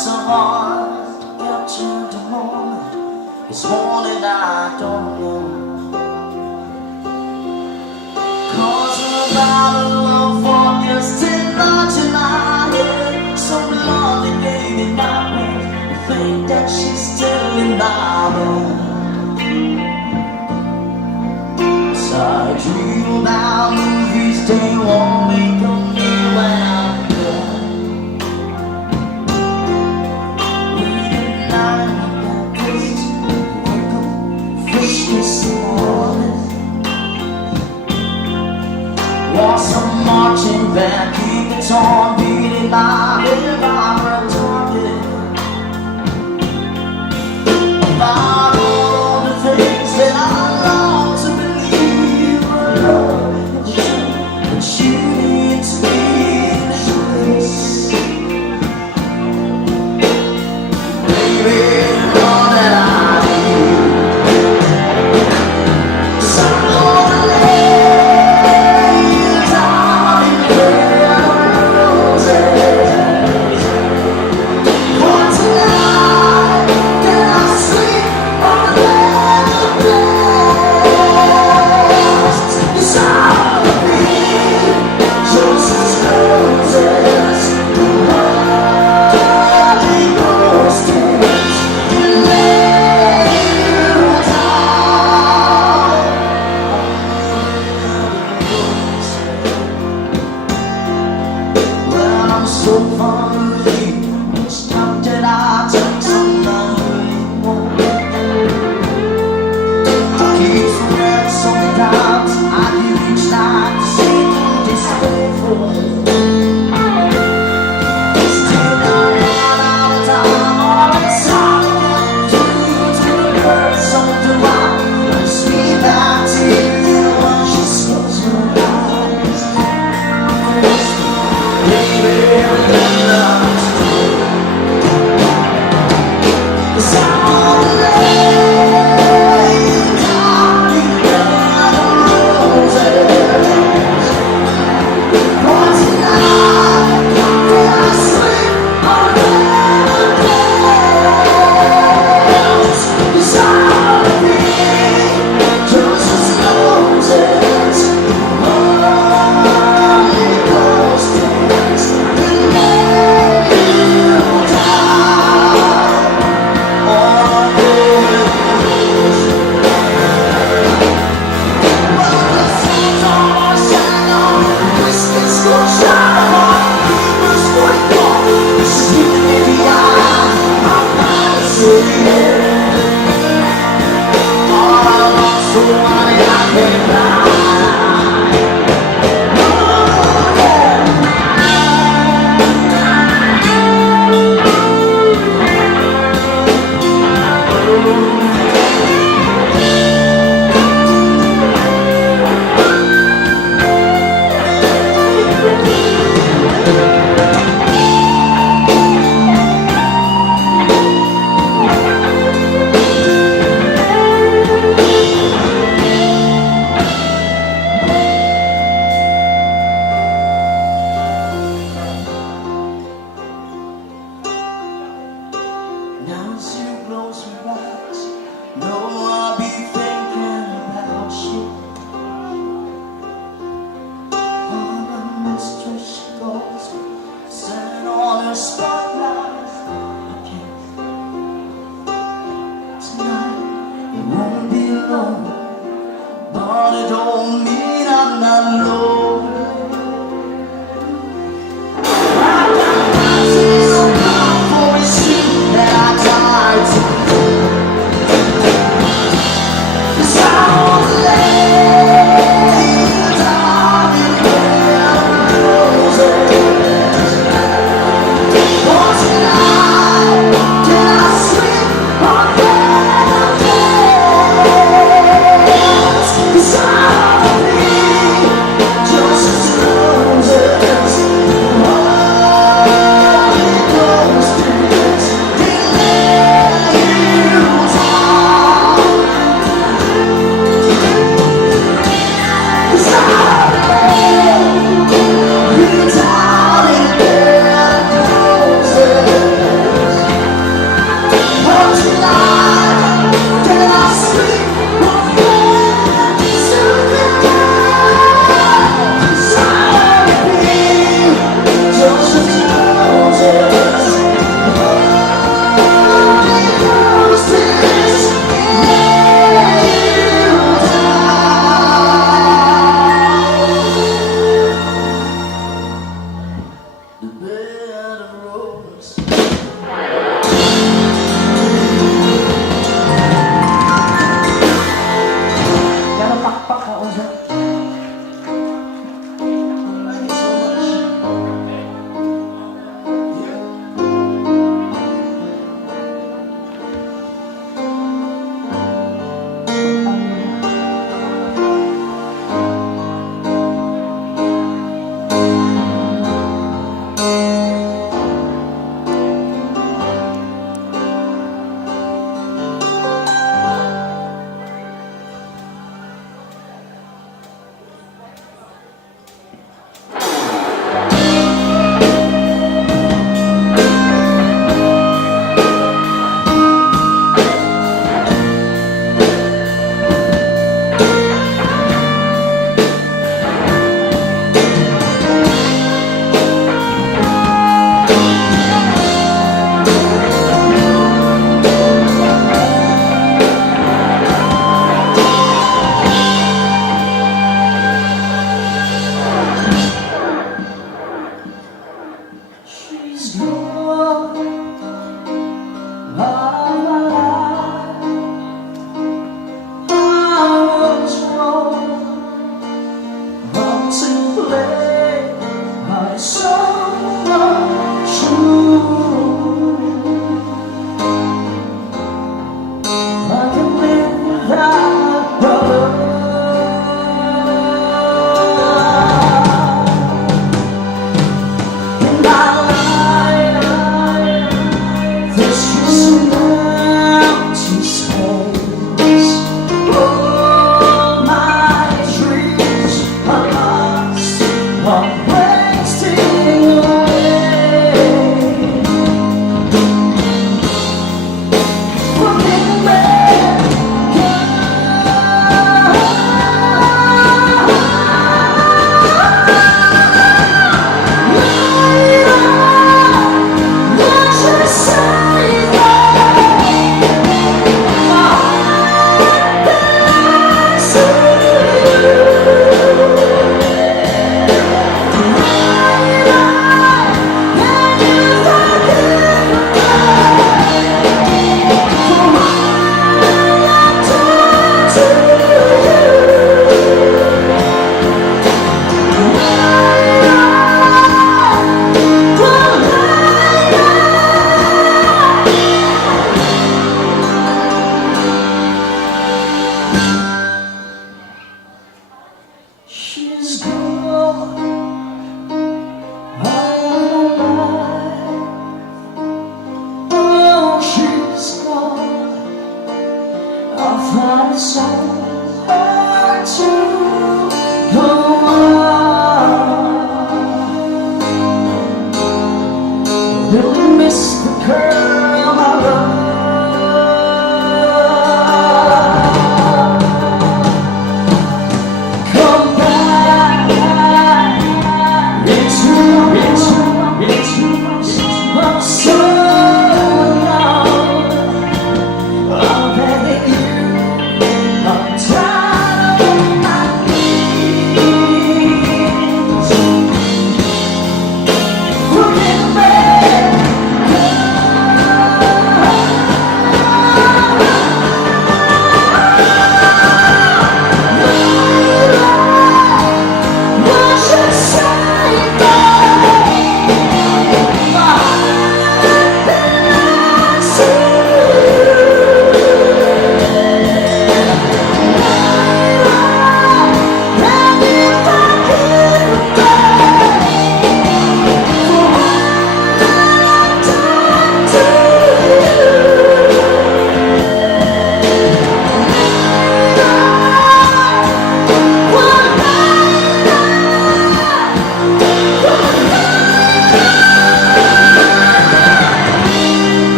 so hard to get to the moment. It's morning, I don't know. 'Cause a bottle of vodka's still lodged in my head. Some lovely lady got me. I think that she's still in my bed. So I dream about movies they won't make of me when I'm dead. Reading night like this, wake up fresh this morning. Want some marching band, keep it on, beating my head, I'm talking about all the things that I long to believe were love and true, but you need to be in the place. Baby, all that I need, some lonely. So far away, it's time that I take some memory home. I keep forgetting sometimes I give each night to see through this painful. Still not run out of time, always hard to get through to the birds on the wild. I speak back to you when she closes her eyes. Baby, so true. I can live without my brother. In my life, there's just an empty space. All my dreams are lost, are wasting away. Forgive me, she's gone. Oh, she's gone. I find it so hard to go on. Really miss the girl I love.